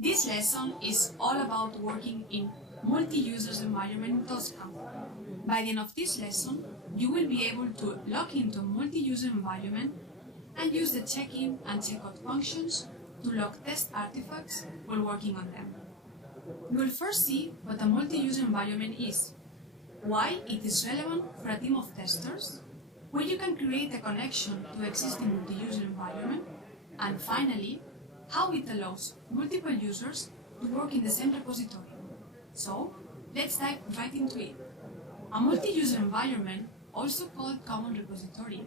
This lesson is all about working in multi-users environment in Tosca. By the end of this lesson, you will be able to log into a multi-user environment and use the check-in and check-out functions to log test artifacts while working on them. We will first see what a multi-user environment is, why it is relevant for a team of testers, where you can create a connection to existing multi-user environment, and finally, how it allows multiple users to work in the same repository. So, let's dive right into it. A multi-user environment, also called common repository,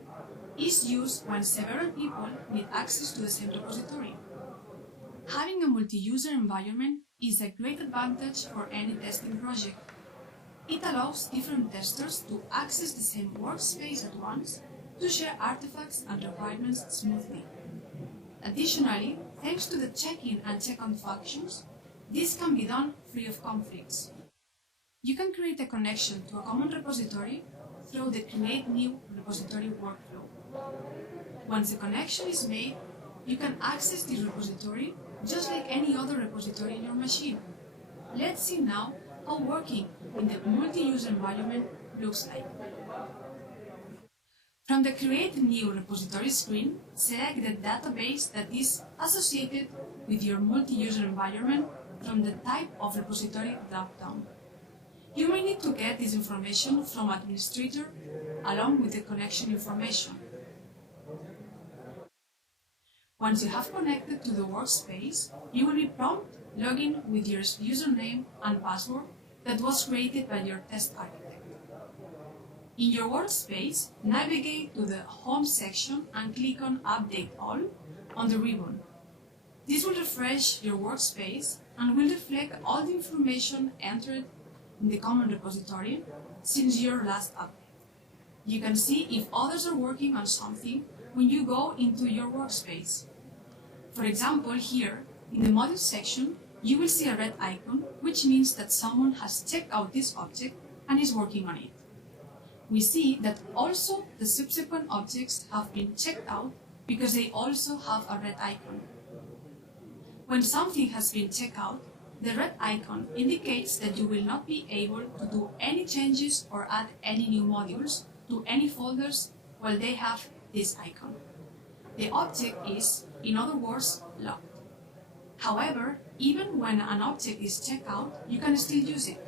is used when several people need access to the same repository. Having a multi-user environment is a great advantage for any testing project. It allows different testers to access the same workspace at once to share artifacts and requirements smoothly. Additionally, thanks to the check-in and check-out functions, this can be done free of conflicts. You can create a connection to a common repository through the Create New Repository workflow. Once a connection is made, you can access this repository just like any other repository in your machine. Let's see now how working in the multi-user environment looks like. From the Create New Repository screen, select the database that is associated with your multi-user environment from the Type of Repository dropdown. You may need to get this information from administrator along with the connection information. Once you have connected to the workspace, you will be prompted to log in with your username and password that was created by your test architect. In your workspace, navigate to the Home section and click on Update All on the ribbon. This will refresh your workspace and will reflect all the information entered in the common repository since your last update. You can see if others are working on something when you go into your workspace. For example, here, in the Modules section, you will see a red icon, which means that someone has checked out this object and is working on it. We see that also the subsequent objects have been checked out because they also have a red icon. When something has been checked out, the red icon indicates that you will not be able to do any changes or add any new modules to any folders while they have this icon. The object is, in other words, locked. However, even when an object is checked out, you can still use it.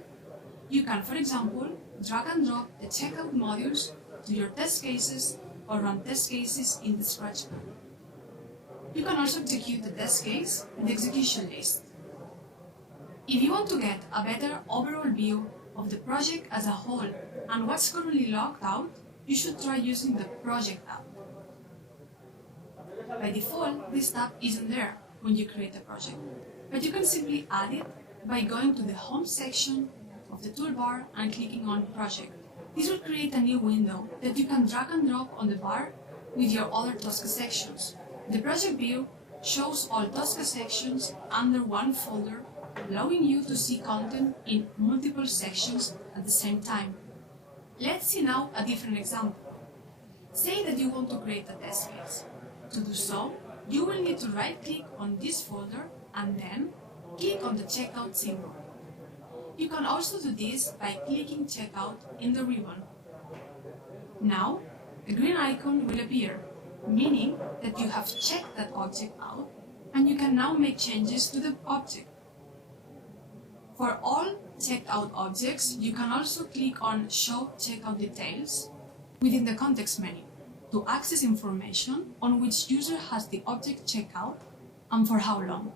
You can, for example, drag and drop the checkout modules to your test cases or run test cases in the Scratch panel. You can also execute the test case in the execution list. If you want to get a better overall view of the project as a whole and what's currently logged out, you should try using the Project tab. By default, this tab isn't there when you create a project, but you can simply add it by going to the Home section of the toolbar and clicking on Project. This will create a new window that you can drag and drop on the bar with your other Tosca sections. The project view shows all Tosca sections under one folder, allowing you to see content in multiple sections at the same time. Let's see now a different example. Say that you want to create a test case. To do so, you will need to right-click on this folder and then click on the checkout symbol. You can also do this by clicking Checkout in the ribbon. Now, a green icon will appear, meaning that you have checked that object out and you can now make changes to the object. For all checked out objects, you can also click on Show Checkout Details within the context menu to access information on which user has the object checked out and for how long.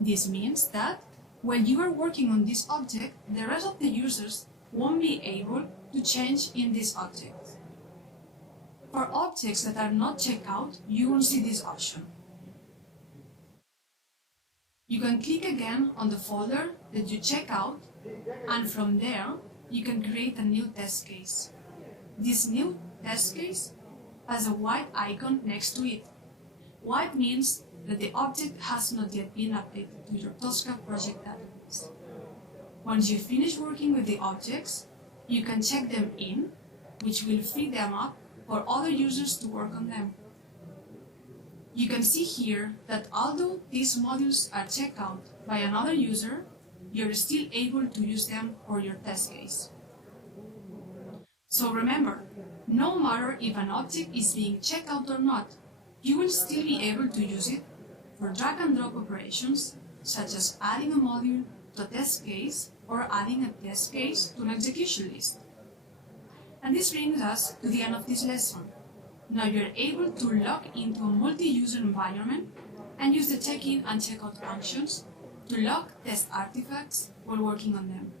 This means that while you are working on this object, the rest of the users won't be able to change in this object. For objects that are not checked out, you won't see this option. You can click again on the folder that you check out, and from there, you can create a new test case. This new test case has a white icon next to it. White means that the object has not yet been updated to your Tosca project database. Once you finish working with the objects, you can check them in, which will free them up for other users to work on them. You can see here that although these modules are checked out by another user, you're still able to use them for your test case. So remember, no matter if an object is being checked out or not, you will still be able to use it for drag and drop operations, such as adding a module to a test case or adding a test case to an execution list. And this brings us to the end of this lesson. Now you're able to log into a multi-user environment and use the check-in and check-out functions to log test artifacts while working on them.